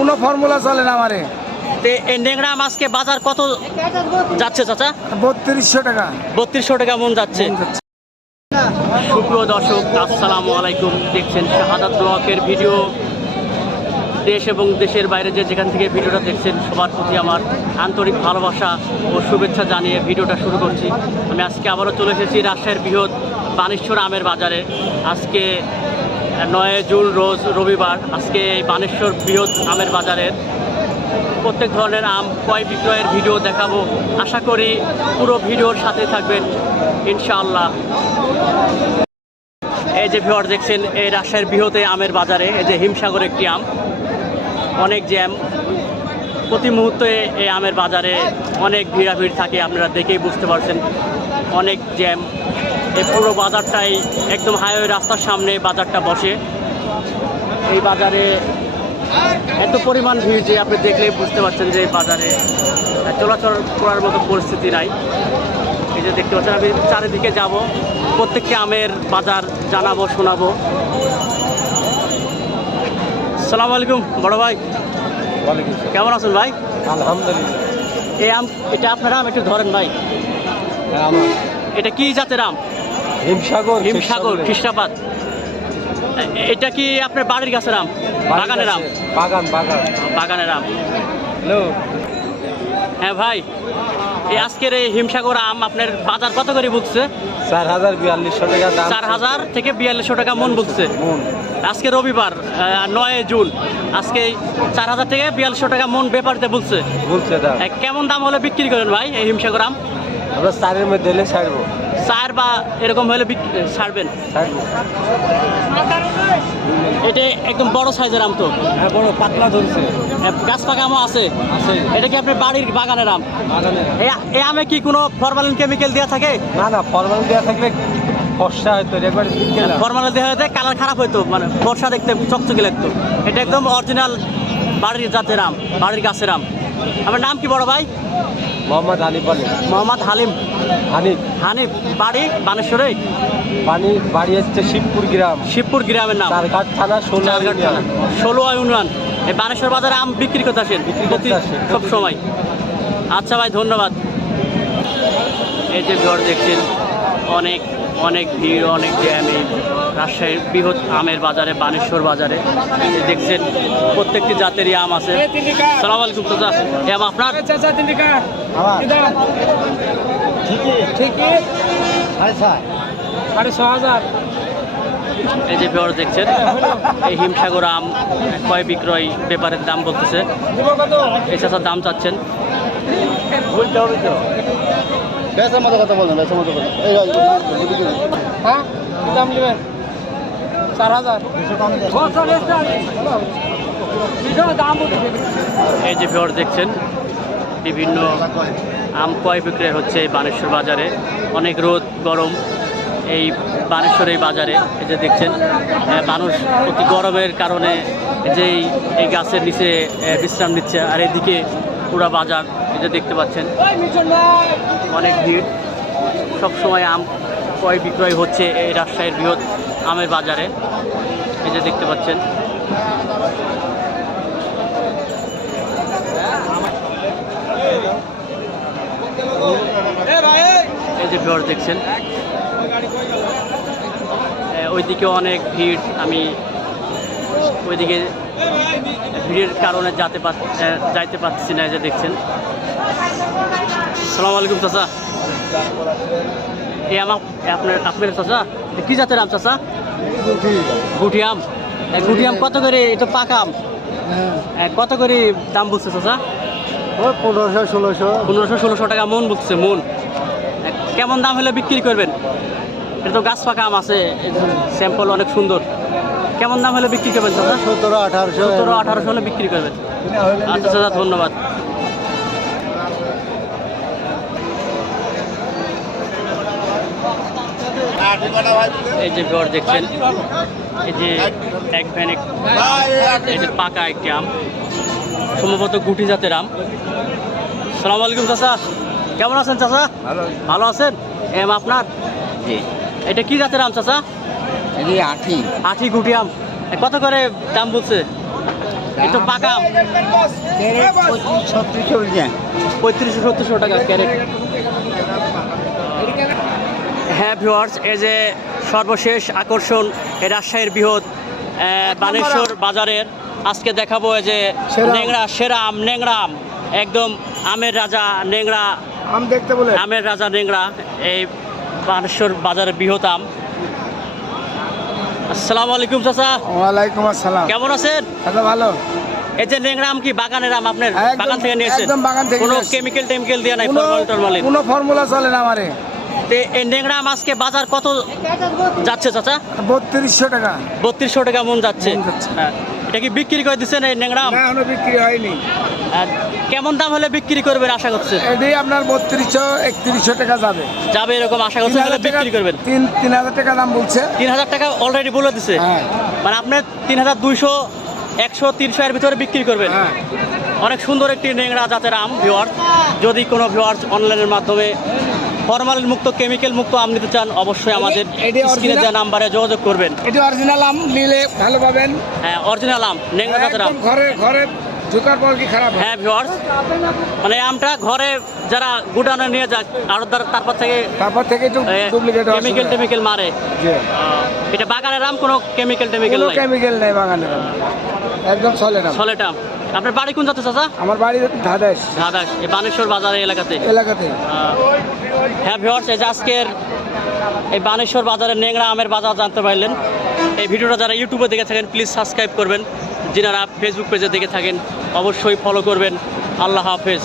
কোনো ফর্মুলা চলে না আমারে। এই আম আজকে বাজার কত যাচ্ছে চাচা? বত্রিশশো টাকা। বত্রিশশো টাকা মন যাচ্ছে। সুপ্রিয় দর্শক আসসালামু আলাইকুম। দেখছেন শাহাদাত ব্লকের ভিডিও। দেশ এবং দেশের বাইরে যে যেখান থেকে ভিডিওটা দেখছেন সবার প্রতি আমার আন্তরিক ভালোবাসা ও শুভেচ্ছা জানিয়ে ভিডিওটা শুরু করছি। আমি আজকে আবারও চলে এসেছি রাজশাহীর বৃহৎ বানেশ্বর আমের বাজারে। আজকে নয় জুন রোজ রবিবার, আজকে এই বানেশ্বর বৃহৎ আমের বাজারের প্রত্যেক ধরনের আম ক্রয় বিক্রয়ের ভিডিও দেখাবো। আশা করি পুরো ভিডিওর সাথে থাকবেন, ইনশাআল্লাহ। এই যে ভিওর দেখছেন, এই রাজশাহীর বৃহতে আমের বাজারে, এই যে হিমসাগর একটি আম, অনেক জ্যাম। প্রতি মুহূর্তে এই আমের বাজারে অনেক ভিড়াভিড় থাকে, আপনারা দেখেই বুঝতে পারছেন, অনেক জ্যাম। এই পুরো বাজারটাই একদম হাইওয়ে রাস্তার সামনে বাজারটা বসে। এই বাজারে এত পরিমাণ ভিড় যে আপনি দেখলেই বুঝতে পারছেন যে এই বাজারে চলাচল করার মতো পরিস্থিতি নাই। এই যে দেখতে পাচ্ছেন আমি চারিদিকে যাব প্রত্যেকটি আমের বাজার জানাব শোনাবো। সালাম আলাইকুম বড় ভাই। কেমন আছেন ভাই? আলহামদুলিল্লাহ। এই আম এটা আপনার আম একটু ধরেন ভাই। এটা কি জাতের আম? হিমসাগর হিমসাগর খ্রিস্টাবাদ এটা কি আপনার বাড়ির গাছের আম? বাগানের আম? বাগান বাগান। বাগানের আম। হ্যালো। হ্যাঁ ভাই এই আজকের এই হিমসাগর আম আপনার বাজার কত করে বুঝছে চার হাজার বিয়াল্লিশশো টাকা চার হাজার থেকে বিয়াল্লিশশো টাকা মন মন। আজকে রবিবার নয় জুন। আজকে চার হাজার থেকে বিয়াল্লিশশো টাকা মন ব্যাপারতে বলছে বলছে কেমন দাম হলে বিক্রি করেন ভাই এই হিমসাগর আম? আমরা চারের মধ্যে এলে ছাড়বো। চার বা এরকম হলে ছাড়বো এটা একদম বড় সাইজের আম তো। হ্যাঁ বড় পাতলা ধরছে। আহ, গাছ পাকা আমও আছে। আছে। এটা কি আপনি বাড়ির বাগানের আম? বাগানের এই এই আমে কি কোনো ফরমালিন কেমিক্যাল দেওয়া থাকে? না না ফরমালিন দেওয়া থাকলে ফর্সা হয়তো একবার ফরমালিন দেওয়া হতে কালার খারাপ হইতো মানে বর্ষা দেখতে চকচকে লাগতো। এটা একদম অরিজিনাল বাড়ির জাতের আম বাড়ির গাছের আম। আমার নাম কি বড় ভাই? মোহাম্মদ আলী। বলে মোহাম্মদ হালিম। হানিফ। হানিফ বাড়ি বানেশ্বরে? পানি বাড়ি হচ্ছে শিবপুর গ্রাম। শিবপুর গ্রামের নাম। চারঘাট থানা ষোলো ষোলো ইউনিয়ন। এই বানেশ্বর বাজারে আম বিক্রি করতে আসেন? বিক্রি করতে প্রতি-। সব সময়। আচ্ছা ভাই ধন্যবাদ। এই যে ঘর দেখছেন অনেক অনেক ভিড় অনেক জ্যাম এই রাজশাহীর বৃহৎ আমের বাজারে বানেশ্বর বাজারে। দেখছেন প্রত্যেকটি জাতেরই আম আছে। সালাম আলাইকুম চাচা। আম আপনার? ছ হাজার। এই যে ভিওর দেখছেন এই হিমসাগর আম ক্রয় বিক্রয় ব্যাপারের দাম বলতেছে। এই চাচার দাম চাচ্ছেন। বলতে হবে তো। বেসার মতো কথা বলেন বেসার মতো কথা। এই হ্যাঁ? দাম নেবেন? এই যে ভিওর দেখছেন, বিভিন্ন আম কয় বিক্রয় হচ্ছে এই বানেশ্বর বাজারে? অনেক রোদ, গরম, এই বানেশ্বর এই বাজারে, এই যে দেখছেন মানুষ অতি গরমের কারণে যেই এই গাছের নিচে বিশ্রাম নিচ্ছে, আর এদিকে পুরা বাজার, এই যে দেখতে পাচ্ছেন, অনেক ভিড়। সবসময় আম ক্রয় বিক্রয় হচ্ছে এই রাজশাহীর বৃহৎ আমের বাজারে। এই যে দেখতে পাচ্ছেন। এই যে ভিউয়ার দেখছেন। ওইদিকে অনেক ভিড়, আমি ওইদিকে ভিড়ের কারণে যেতে যাইতে পারছি না, এই যে দেখছেন। সালাম আলাইকুম, চাচা। এই আমার আপনার আপনার চাচা কি জাতের আম চাচা গুটি আম। গুটি আম কত করে? এটা পাকা আম। এ, কত করে দাম বলছে চাচা পনেরোশো ষোলোশো। পনেরোশো ষোলোশো টাকা মন বলছে মন। এ, কেমন দাম হলে বিক্রি করবেন? এটা তো গাছ পাকা আম আছে স্যাম্পল অনেক সুন্দর। কেমন দাম হলে বিক্রি করবেন চাচা সতেরো আঠারোশো। সতেরো আঠারোশো হলে বিক্রি করবেন। আচ্ছা চাচা ধন্যবাদ। এই যে ঘর দেখছেন এই যে এক ভ্যান এই যে পাকা একটি আম সম্ভবত গুটি জাতের আম। সালাম আলাইকুম চাচা কেমন আছেন চাচা? ভালো। আছেন? এম আপনার? এটা কি জাতের আম চাচা? এই আঠি। আঠি গুটি আম। কত করে দাম বলছে? একটু পাকা আম। চলছে পঁয়ত্রিশশো সত্তরশো টাকা ক্যারেট। হ্যাঁ ভিওয়ার্স এই যে সর্বশেষ আকর্ষণ এই রাজশাহীর বৃহৎ বানেশ্বর বাজারের। আজকে দেখাবো যে নেংরা সেরা আম নেংরা আম। একদম আমের রাজা নেংরা। আম দেখতে বলে। আমের রাজা নেংরা এই বানেশ্বর বাজারের বৃহৎ আম। আসসালামু আলাইকুম চাচা। ওয়ালাইকুম আসসালাম। কেমন আছেন? ভালো। এই যে নেংরা আম কি বাগানের আম আপনার? বাগান থেকে নিয়েছেন একদম বাগান থেকে কোনো। কেমিক্যাল টেমিক্যাল দিয়ে নাই কোনো ফরমালিন কোনো ফর্মুলা চলে না আমারে। তে আম আজকে বাজার কত যাচ্ছে চাচা? বত্রিশশো টাকা। বত্রিশশো টাকা মন যাচ্ছে। হ্যাঁ। এটা কি বিক্রি করে দিচ্ছেন এই আম? এখনও বিক্রি হয়নি। আর কেমন দাম হলে বিক্রি করবেন আশা করছেন? এটি আপনার বত্রিশশো একত্রিশশো টাকা যাবে। যাবে এরকম আশা করছেন হলে বিক্রি করবেন? তিন তিন হাজার টাকা দাম বলছে। তিন হাজার টাকা অলরেডি বলে দিছে। হ্যাঁ। মানে আপনি তিন হাজার দুইশো একশো তিনশো এর ভিতরে বিক্রি করবেন। হ্যাঁ। অনেক সুন্দর একটি নেংরা জাতের আম ভিওয়ার্স যদি কোনো ভিওয়ার্স অনলাইনের মাধ্যমে ফরমালিন মুক্ত কেমিক্যাল মুক্ত আম নিতে চান অবশ্যই আমাদের? স্ক্রিনে দেওয়া নাম্বারে যোগাযোগ করবেন। এটি অরিজিনাল আম নিলে ভালো পাবেন। হ্যাঁ অরিজিনাল আম নেংরা জাতের আম। ঘরে ঘরে ঢোকার পর কি খারাপ হ্যাঁ ভিওয়ার্স মানে আমটা ঘরে যারা গুডানো নিয়ে যাক আর তারপর থেকে তারপর থেকে একটু ডুপ্লিকেট কেমিক্যাল টেমিক্যাল মারে। এটা বাগানের আম কোনো কেমিক্যাল টেমিক্যাল নাই। কেমিক্যাল নেই বাগানের আম। একদম চলে না সলেটা আম। আপনার বাড়ি কোন যাচ্ছে চাচা? আমার বাড়ি ধাদাস ধাদাস এই বানেশ্বর বাজার এলাকাতে। এলাকাতে। হ্যাঁ ভিওয়ার্স এই যে আজকের এই বানেশ্বর বাজারের নেংরা আমের বাজার জানতে পারলেন। এই ভিডিওটা যারা ইউটিউবে দেখে থাকেন প্লিজ সাবস্ক্রাইব করবেন। যিনারা ফেসবুক পেজে দেখে থাকেন, অবশ্যই ফলো করবেন। আল্লাহ হাফেজ।